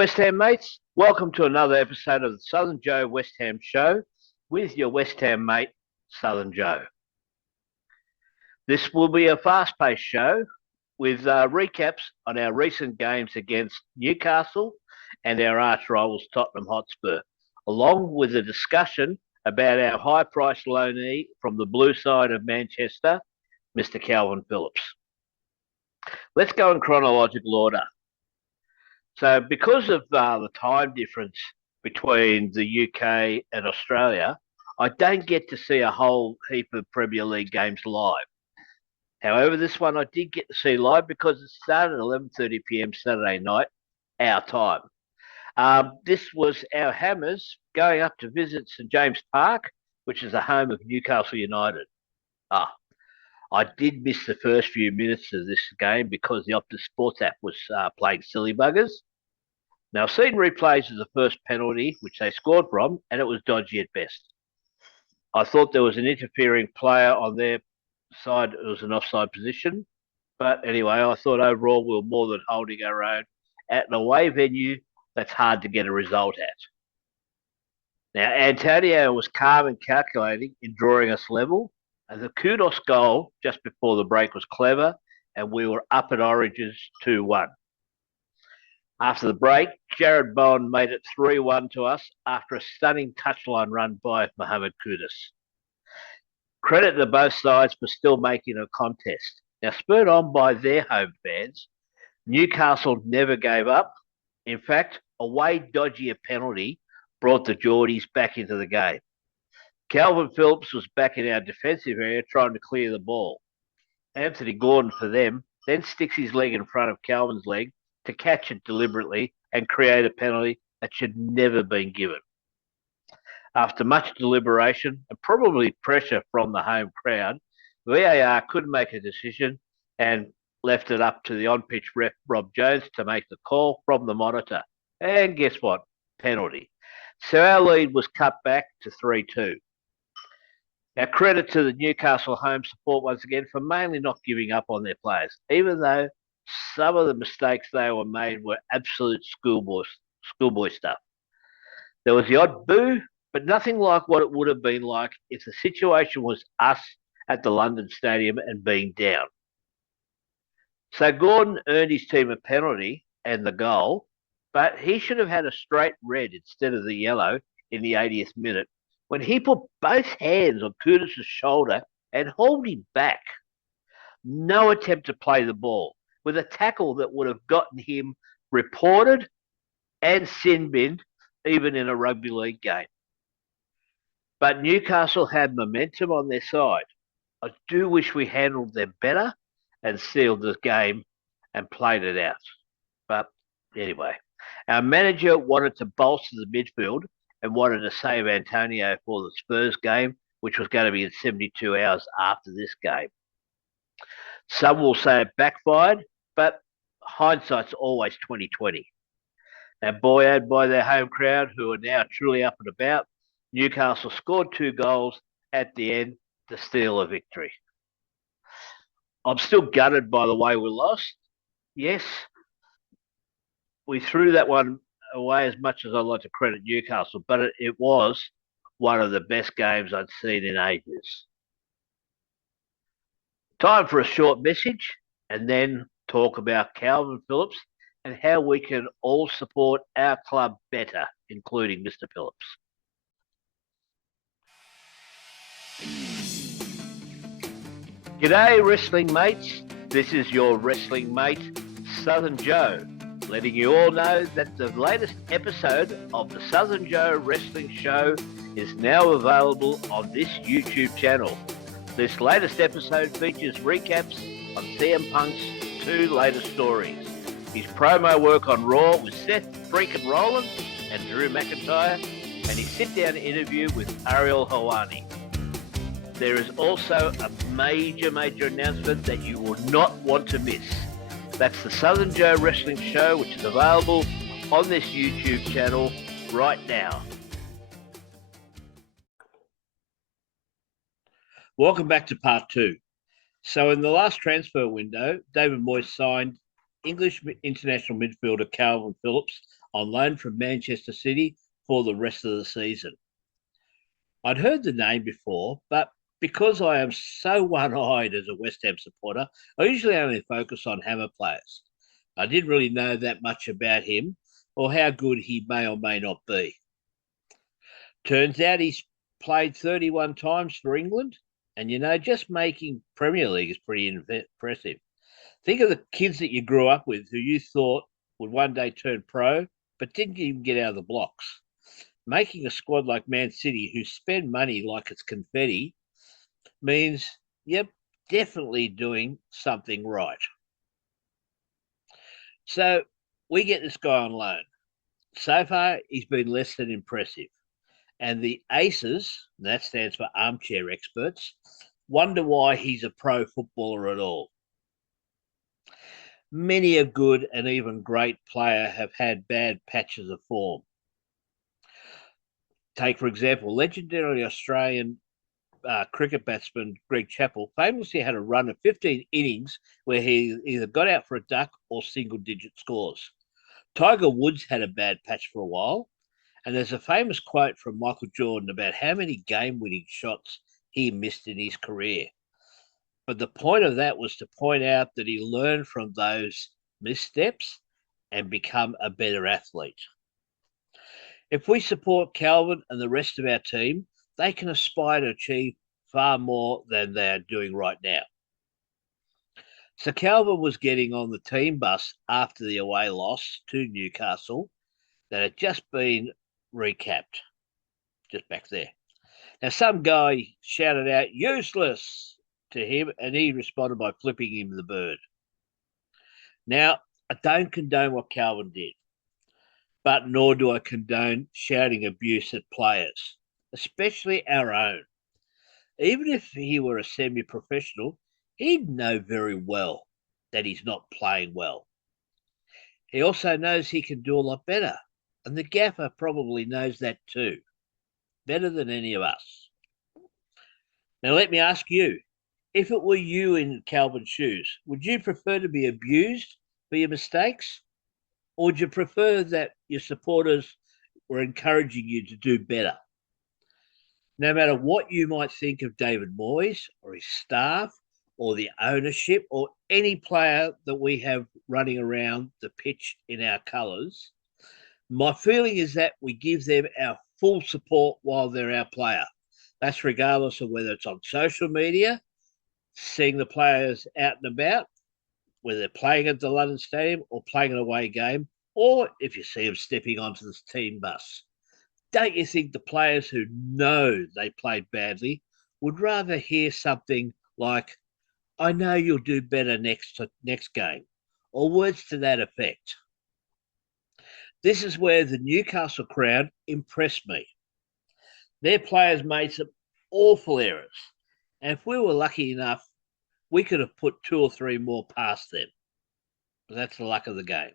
West Ham mates. Welcome to another episode of the Southern Joe West Ham Show with your West Ham mate, Southern Joe. This will be a fast-paced show with recaps on our recent games against Newcastle and our arch rivals Tottenham Hotspur, along with a discussion about our high-priced loanee from the blue side of Manchester, Mr. Kalvin Philips. Let's go in chronological order. So because of the time difference between the UK and Australia, I don't get to see a whole heap of Premier League games live. However, this one I did get to see live because it started at 11:30 p.m. Saturday night, our time. This was our Hammers going up to visit St James Park, which is the home of Newcastle United. I did miss the first few minutes of this game because the Optus Sports app was playing silly buggers. Now, I've seen replays of the first penalty, which they scored from, and it was dodgy at best. I thought there was an interfering player on their side. It was an offside position. But anyway, I thought overall we were more than holding our own at an away venue that's hard to get a result at. Now, Antonio was calm and calculating in drawing us level, and the kudos goal just before the break was clever, and we were up at Oranges 2-1. After the break, Jared Bowen made it 3-1 to us after a stunning touchline run by Mohamed Kudus. Credit to both sides for still making a contest. Now, spurred on by their home fans, Newcastle never gave up. In fact, a way dodgier penalty brought the Geordies back into the game. Kalvin Philips was back in our defensive area trying to clear the ball. Anthony Gordon for them then sticks his leg in front of Kalvin's leg to catch it deliberately and create a penalty that should never been given. After much deliberation and probably pressure from the home crowd, VAR couldn't make a decision and left it up to the on-pitch ref Rob Jones to make the call from the monitor. And guess what? Penalty. So our lead was cut back to 3-2. Now, credit to the Newcastle home support once again for mainly not giving up on their players, even though some of the mistakes they were made were absolute schoolboy stuff. There was the odd boo, but nothing like what it would have been like if the situation was us at the London Stadium and being down. So Gordon earned his team a penalty and the goal, but he should have had a straight red instead of the yellow in the 80th minute when he put both hands on Kudus' shoulder and hauled him back. No attempt to play the ball, with a tackle that would have gotten him reported and sin-binned even in a rugby league game. But Newcastle had momentum on their side. I do wish we handled them better and sealed the game and played it out. But anyway, our manager wanted to bolster the midfield and wanted to save Antonio for the Spurs game, which was going to be in 72 hours after this game. Some will say it backfired, but hindsight's always 20/20. Now, buoyed by their home crowd, who are now truly up and about, Newcastle scored 2 goals at the end to steal a victory. I'm still gutted by the way we lost. Yes, we threw that one away as much as I'd like to credit Newcastle, but it was one of the best games I'd seen in ages. Time for a short message and then talk about Kalvin Philips and how we can all support our club better, including Mr. Phillips. G'day, wrestling mates. This is your wrestling mate, Southern Joe, letting you all know that the latest episode of the Southern Joe Wrestling Show is now available on this YouTube channel. This latest episode features recaps on CM Punk's 2 latest stories, his promo work on Raw with Seth Freakin' Rollins and Drew McIntyre, and his sit-down interview with Ariel Helwani. There is also a major announcement that you will not want to miss. That's the Southern Joe Wrestling Show, which is available on this YouTube channel right now. Welcome back to part 2. So in the last transfer window, David Moyes signed English international midfielder Kalvin Philips on loan from Manchester City for the rest of the season. I'd heard the name before, but because I am so one-eyed as a West Ham supporter, I usually only focus on Hammer players. I didn't really know that much about him or how good he may or may not be. Turns out he's played 31 times for England, and just making Premier League is pretty impressive. Think of the kids that you grew up with who you thought would one day turn pro, but didn't even get out of the blocks. Making a squad like Man City, who spend money like it's confetti, means, yep, definitely doing something right. So we get this guy on loan. So far, he's been less than impressive. And the ACEs, that stands for armchair experts, wonder why he's a pro footballer at all. Many a good and even great player have had bad patches of form. Take, for example, legendary Australian cricket batsman Greg Chappell famously had a run of 15 innings where he either got out for a duck or single-digit scores. Tiger Woods had a bad patch for a while, and there's a famous quote from Michael Jordan about how many game-winning shots he missed in his career. But the point of that was to point out that he learned from those missteps and become a better athlete. If we support Kalvin and the rest of our team, they can aspire to achieve far more than they are doing right now. So Kalvin was getting on the team bus after the away loss to Newcastle that had just been recapped, just back there. Now, some guy shouted out, "Useless," to him, and he responded by flipping him the bird. Now, I don't condone what Kalvin did, but nor do I condone shouting abuse at players, especially our own. Even if he were a semi-professional, he'd know very well that he's not playing well. He also knows he can do a lot better, and the gaffer probably knows that too, better than any of us. Now, let me ask you, if it were you in Kalvin's shoes, would you prefer to be abused for your mistakes? Or would you prefer that your supporters were encouraging you to do better? No matter what you might think of David Moyes or his staff or the ownership or any player that we have running around the pitch in our colours, my feeling is that we give them our full support while they're our player. That's regardless of whether it's on social media, seeing the players out and about, whether they're playing at the London Stadium or playing an away game, or if you see them stepping onto the team bus. Don't you think the players who know they played badly would rather hear something like, "I know you'll do better next game," or words to that effect? This is where the Newcastle crowd impressed me. Their players made some awful errors, and if we were lucky enough, we could have put 2 or 3 more past them. But that's the luck of the game.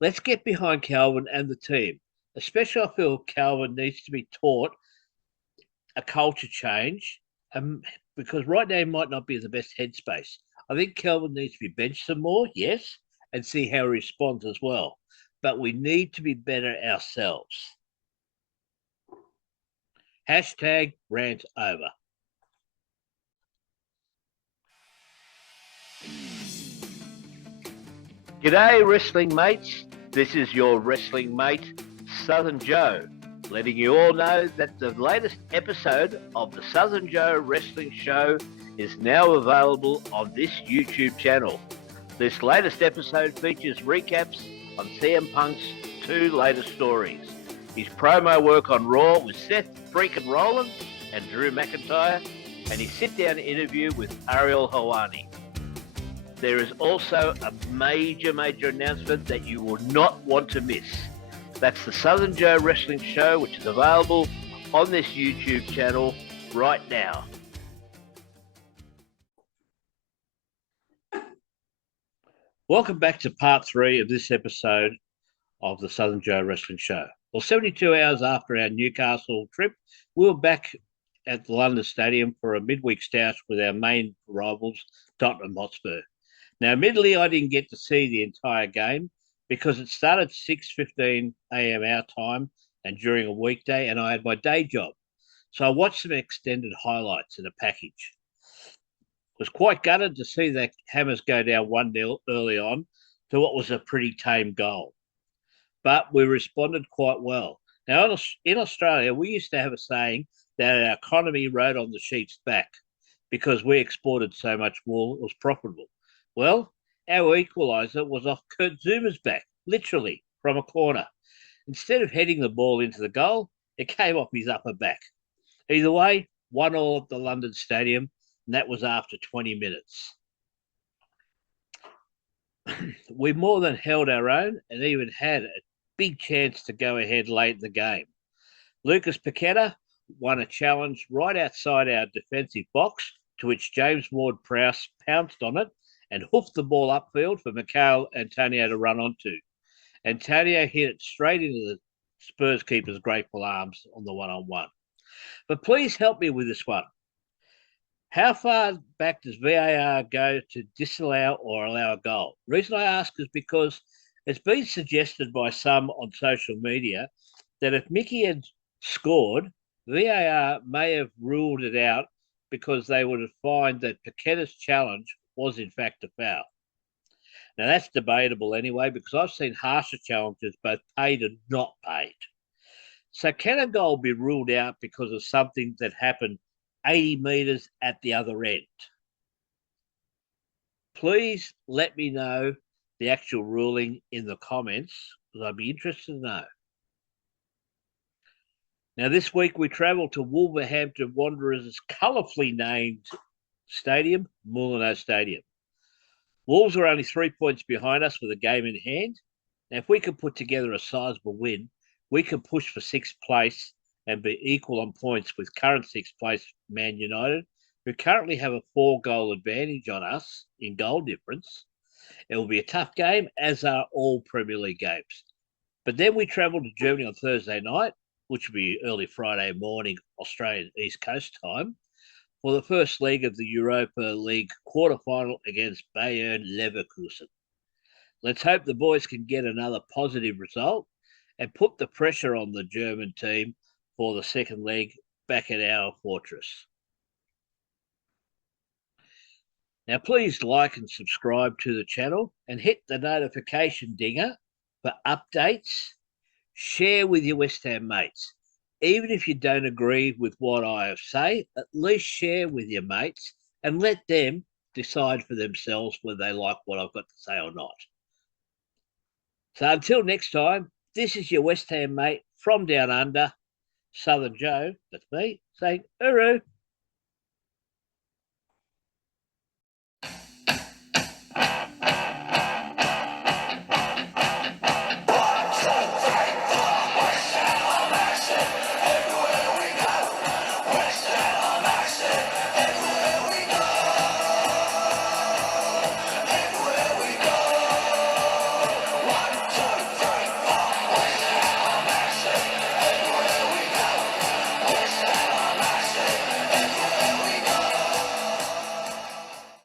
Let's get behind Kalvin and the team. Especially, I feel Kalvin needs to be taught a culture change, because right now he might not be in the best headspace. I think Kalvin needs to be benched some more, yes, and see how he responds as well. But we need to be better ourselves. Hashtag rant over. G'day, wrestling mates. This is your wrestling mate, Southern Joe, letting you all know that the latest episode of the Southern Joe Wrestling Show is now available on this YouTube channel. This latest episode features recaps on CM Punk's 2 latest stories, his promo work on Raw with Seth freaking Rollins and Drew McIntyre, and his sit-down interview with Ariel Helwani. There is also a major announcement that you will not want to miss. That's the Southern Joe Wrestling Show, which is available on this YouTube channel right now. Welcome back to part 3 of this episode of the Southern Joe Wrestling Show. Well, 72 hours after our Newcastle trip, we were back at the London Stadium for a midweek stoush with our main rivals, Tottenham Hotspur. Now, admittedly, I didn't get to see the entire game, because it started 6:15 a.m. our time and during a weekday, and I had my day job. So I watched some extended highlights in a package. Was quite gutted to see the Hammers go down 1-0 early on to what was a pretty tame goal. But we responded quite well. Now, in Australia, we used to have a saying that our economy rode on the sheep's back because we exported so much wool, it was profitable. Well, our equaliser was off Kurt Zuma's back, literally from a corner. Instead of heading the ball into the goal, it came off his upper back. Either way, 1-1 at the London Stadium, and that was after 20 minutes. We more than held our own and even had a big chance to go ahead late in the game. Lucas Paqueta won a challenge right outside our defensive box, to which James Ward-Prowse pounced on it and hoofed the ball upfield for Mikhail Antonio to run onto. Antonio hit it straight into the Spurs keeper's grateful arms on the one-on-one. But please help me with this one. How far back does VAR go to disallow or allow a goal? The reason I ask is because it's been suggested by some on social media that if Mickey had scored, VAR may have ruled it out because they would have found that Paqueta's challenge was in fact a foul. Now that's debatable anyway, because I've seen harsher challenges, both paid and not paid. So can a goal be ruled out because of something that happened 80 metres at the other end? Please let me know the actual ruling in the comments, because I'd be interested to know. Now, this week we travel to Wolverhampton Wanderers' colourfully named stadium, Molineux Stadium. Wolves are only 3 points behind us with a game in hand. Now, if we can put together a sizable win, we can push for sixth place and be equal on points with current sixth place Man United, who currently have a 4-goal advantage on us in goal difference. It will be a tough game, as are all Premier League games. But then we travel to Germany on Thursday night, which will be early Friday morning Australian East Coast time, for the first leg of the Europa League quarterfinal against Bayern Leverkusen. Let's hope the boys can get another positive result and put the pressure on the German team for the second leg back at our fortress. Now, please like and subscribe to the channel and hit the notification dinger for updates. Share with your West Ham mates. Even if you don't agree with what I say, at least share with your mates and let them decide for themselves whether they like what I've got to say or not. So until next time, this is your West Ham mate from down under, Southern Joe, that's me, saying hooroo.